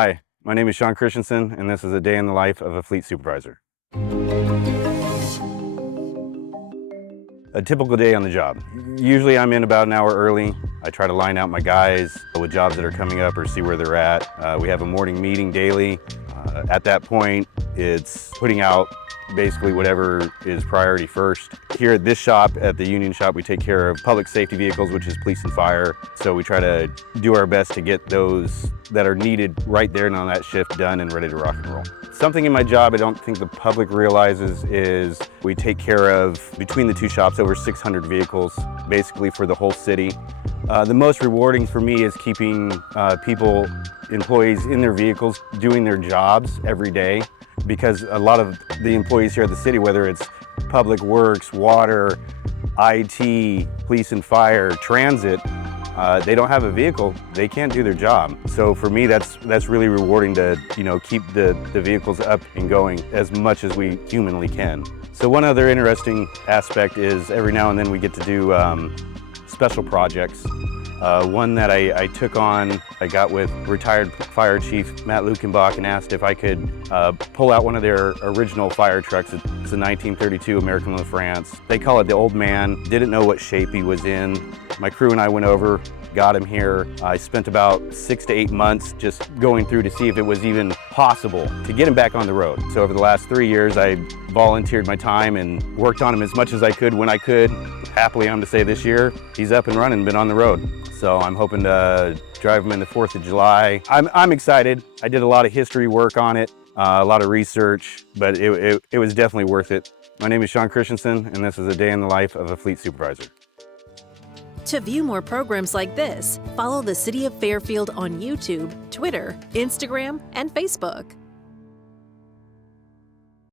Hi, my name is Shawn Christianson, and this is a day in the life of a fleet supervisor. A typical day on the job. Usually I'm in about an hour early. I try to line out my guys with jobs that are coming up or see where they're at. We have a morning meeting daily. At that point, it's putting out basically whatever is priority first. Here at this shop, at the union shop, we take care of public safety vehicles, which is police and fire. So we try to do our best to get those that are needed right there and on that shift done and ready to rock and roll. Something in my job I don't think the public realizes is we take care of, between the two shops, over 600 vehicles, basically for the whole city. The most rewarding for me is keeping employees in their vehicles doing their jobs every day, because a lot of the employees here at the city, whether it's public works, water, IT, police and fire, transit, they don't have a vehicle, they can't do their job. So for me, that's really rewarding to keep the vehicles up and going as much as we humanly can. So one other interesting aspect is every now and then we get to do special projects. One that I took on, I got with retired Fire Chief Matt Lukenbach and asked if I could pull out one of their original fire trucks. It's a 1932 American La France. They call it the Old Man. Didn't know what shape he was in. My crew and I went over, got him here. I spent about 6 to 8 months just going through to see if it was even possible to get him back on the road. So over the last 3 years, I volunteered my time and worked on him as much as I could when I could. Happily, I'm to say this year, he's up and running, been on the road. So I'm hoping to drive him in the 4th of July. I'm excited. I did a lot of history work on it, a lot of research, but it was definitely worth it. My name is Shawn Christianson, and this is a day in the life of a fleet supervisor. To view more programs like this, follow the City of Fairfield on YouTube, Twitter, Instagram, and Facebook.